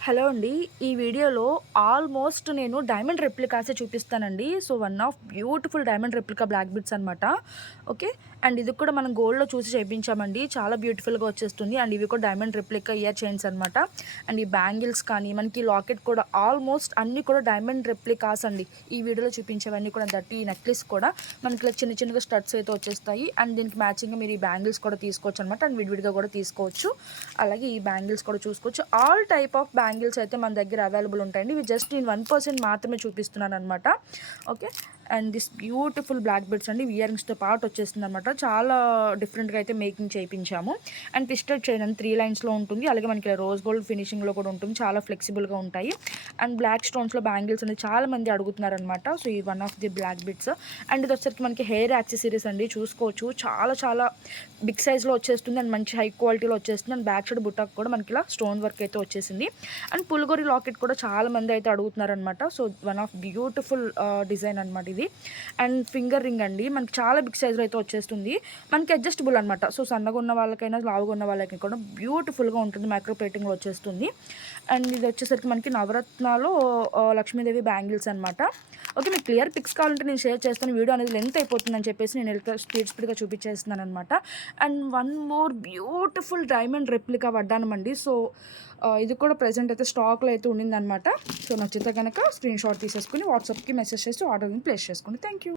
Hello అండి. ఈ వీడియోలో ఆల్మోస్ట్ నేను డైమండ్ రెప్లికాసే చూపిస్తానండి. So, one of beautiful diamond replica black beads అనమాట. ఓకే. అండ్ ఇది కూడా మనం గోల్డ్‌లో చూసి చేపించామండి. చాలా బ్యూటిఫుల్‌గా వచ్చేస్తుంది. అండ్ ఇవి కూడా డైమండ్ రెప్లికా ఇయర్ చైన్స్ అనమాట. అండ్ ఈ బ్యాంగిల్స్ కానీ, మనకి లాకెట్ కూడా ఆల్మోస్ట్ అన్నీ కూడా డైమండ్ రెప్లికాస్ అండి. ఈ వీడియోలో చూపించేవన్నీ కూడా ఈ నెక్లెస్ కూడా మనకి ఇలా చిన్న చిన్నగా స్టడ్స్ అయితే వచ్చేస్తాయి. అండ్ దీనికి మ్యాచింగ్‌గా మీరు ఈ బ్యాంగిల్స్ కూడా తీసుకోవచ్చు అనమాట. అండ్ విడివిడిగా కూడా తీసుకోవచ్చు. అలాగే ఈ బ్యాంగిల్స్ కూడా చూసుకోవచ్చు. ఆల్ టైప్ ఆఫ్ బ్యాంగిల్స్ అయితే మన దగ్గర అవైలబుల్ ఉంటాయండి. ఇవి జస్ట్ నేను 1% మాత్రమే చూపిస్తున్నాను అనమాట. Okay. And this beautiful black beads అండి ఇయర్ రింగ్స్తో పాటు వచ్చేస్తుంది అనమాట. చాలా డిఫరెంట్గా అయితే మేకింగ్ చేయించాము. అండ్ ట్విస్టెడ్ చైన్ అని 3 లైన్స్లో ఉంటుంది. అలాగే మనకి రోజ్ గోల్డ్ ఫినిషింగ్లో కూడా ఉంటుంది. చాలా ఫ్లెక్సిబుల్గా ఉంటాయి. అండ్ బ్లాక్ స్టోన్స్లో బ్యాంగిల్స్ అనేది చాలా మంది అడుగుతున్నారనమాట. సో ఈ one of the black beads. And ఇది వచ్చేసరికి మనకి హెయిర్ యాక్సెసరీస్ అండి. చూసుకోవచ్చు చాలా చాలా బిగ్ సైజ్లో వచ్చేస్తుంది. అండ్ మంచి హై క్వాలిటీలో వచ్చేస్తుంది. అండ్ బ్యాక్ సైడ్ బుట్టాకు కూడా మనకి ఇలా స్టోన్ వర్క్ అయితే వచ్చేసింది. అండ్ పుల్గోరి లాకెట్ కూడా చాలా మంది అయితే అడుగుతున్నారనమాట. So one of beautiful design అనమాట ఇది. అండ్ ఫింగర్ రింగ్ అండి మనకి చాలా బిగ్ సైజ్లో అయితే వచ్చేస్తుంది. మనకి అడ్జస్టబుల్ అనమాట. సో సన్నగా ఉన్న వాళ్ళకైనా లావుగా ఉన్న వాళ్ళకైనా కూడా బ్యూటిఫుల్గా ఉంటుంది. మైక్రో ప్లేటింగ్లో వచ్చేస్తుంది. అండ్ ఇది వచ్చేసరికి మనకి నవరత్నాలు లక్ష్మీదేవి బ్యాంగిల్స్ అనమాట. ఓకే. మీకు క్లియర్ పిక్స్ కావాలంటే నేను షేర్ చేస్తాను. వీడియో అనేది లెంత్ అయిపోతుందని చెప్పేసి నేను స్పీడ్గా చూపించేస్తున్నాను అనమాట. And one more beautiful diamond replica వడ్డానం అండి. సో ఇది కూడా ప్రెజెంట్ అయితే స్టాక్లో అయితే ఉండిందనమాట. సో నచ్చితే కనుక స్క్రీన్ షాట్ తీసేసుకుని వాట్సాప్కి మెసేజ్ చేసి ఆర్డర్ని ప్లేస్ చేసుకోండి. Thank you.